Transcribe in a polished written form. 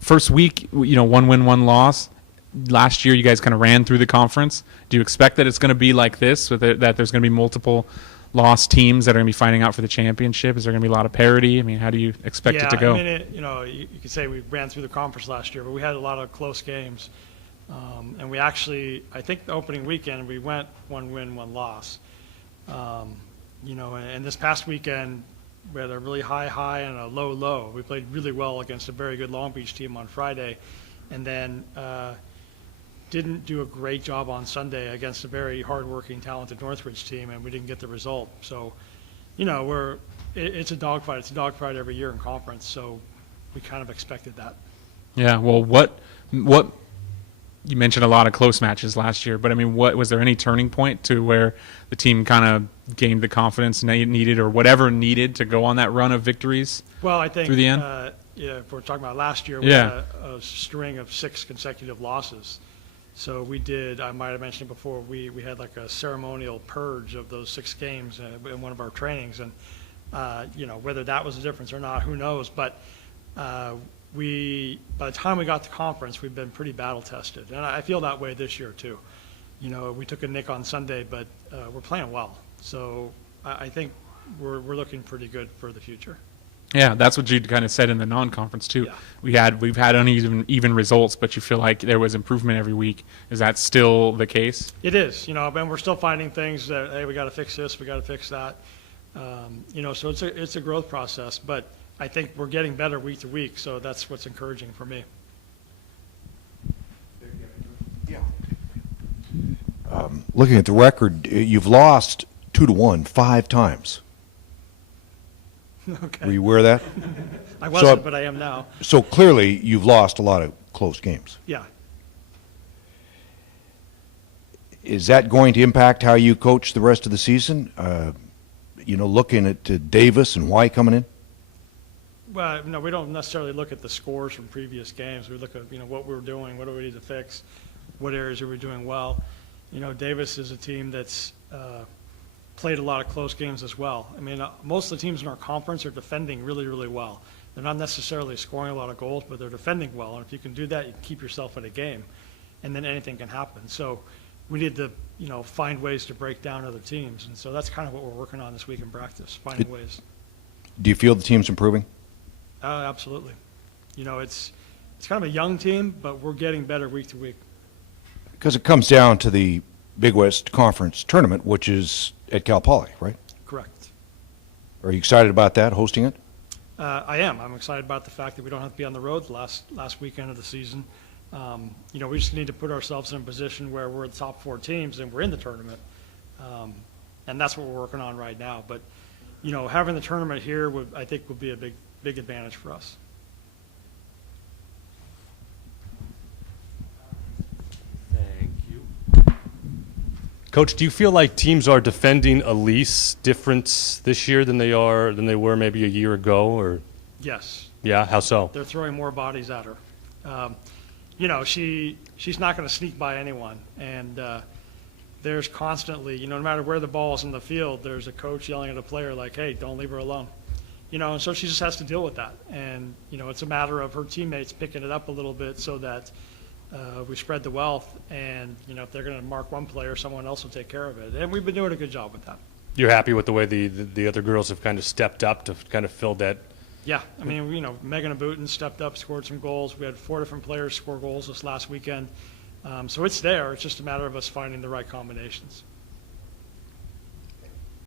First week, one win, one loss. Last year, you guys kind of ran through the conference. Do you expect that it's going to be like this, that there's going to be multiple lost teams that are going to be fighting out for the championship? Is there going to be a lot of parity? I mean, how do you expect it to go? You could say we ran through the conference last year, but we had a lot of close games. And we actually, I think the opening weekend, we went one win, one loss. And this past weekend, we had a really high and a low. We played really well against a very good Long Beach team on Friday, and then didn't do a great job on Sunday against a very hardworking, talented Northridge team, and we didn't get the result. So, it's a dogfight. It's a dogfight every year in conference, so we kind of expected that. Yeah, well, what you mentioned a lot of close matches last year, but I mean, what was there any turning point to where the team kind of gained the confidence needed, or whatever needed to go on that run of victories? Well, I think through the end. If we're talking about last year, we had a string of 6 consecutive losses. So we did. I might have mentioned it before. We had like a ceremonial purge of those 6 games in one of our trainings, and whether that was a difference or not, who knows? But by the time we got to conference, we've been pretty battle tested, and I feel that way this year too. We took a nick on Sunday, but we're playing well, so I think we're looking pretty good for the future. Yeah, that's what you kind of said in the non-conference too. Yeah. We've had uneven results, but you feel like there was improvement every week. Is that still the case? It is, and we're still finding things that, hey, we got to fix this, we got to fix that. So it's a growth process, but I think we're getting better week to week, so that's what's encouraging for me. Yeah. Looking at the record, you've lost 2-1 5 times. Okay. Were you aware of that? I wasn't, but I am now. So clearly, you've lost a lot of close games. Yeah. Is that going to impact how you coach the rest of the season? Looking at Davis and Hawai'i coming in? Well, no, we don't necessarily look at the scores from previous games. We look at, what we're doing, what do we need to fix, what areas are we doing well. Davis is a team that's played a lot of close games as well. I mean, most of the teams in our conference are defending really, really well. They're not necessarily scoring a lot of goals, but they're defending well. And if you can do that, you can keep yourself in a game, and then anything can happen. So we need to, find ways to break down other teams. And so that's kind of what we're working on this week in practice, finding ways. Do you feel the team's improving? Absolutely. It's kind of a young team, but we're getting better week to week. Because it comes down to the Big West Conference tournament, which is at Cal Poly, right? Correct. Are you excited about that, hosting it? I am. I'm excited about the fact that we don't have to be on the road the last weekend of the season. We just need to put ourselves in a position where we're the top 4 teams and we're in the tournament. And that's what we're working on right now. But, having the tournament here I think would be a big advantage for us. Thank you. Coach, do you feel like teams are defending a lease different this year than they were maybe a year ago? Or Yes. Yeah, how so? They're throwing more bodies at her. She's not going to sneak by anyone, and there's constantly, no matter where the ball is in the field, there's a coach yelling at a player like, hey, don't leave her alone. And so she just has to deal with that. And, it's a matter of her teammates picking it up a little bit so that we spread the wealth. And, if they're going to mark one player, someone else will take care of it. And we've been doing a good job with that. You're happy with the way the other girls have kind of stepped up to kind of fill that? Yeah. I mean, Megan Abutin stepped up, scored some goals. We had 4 different players score goals this last weekend. So it's there. It's just a matter of us finding the right combinations.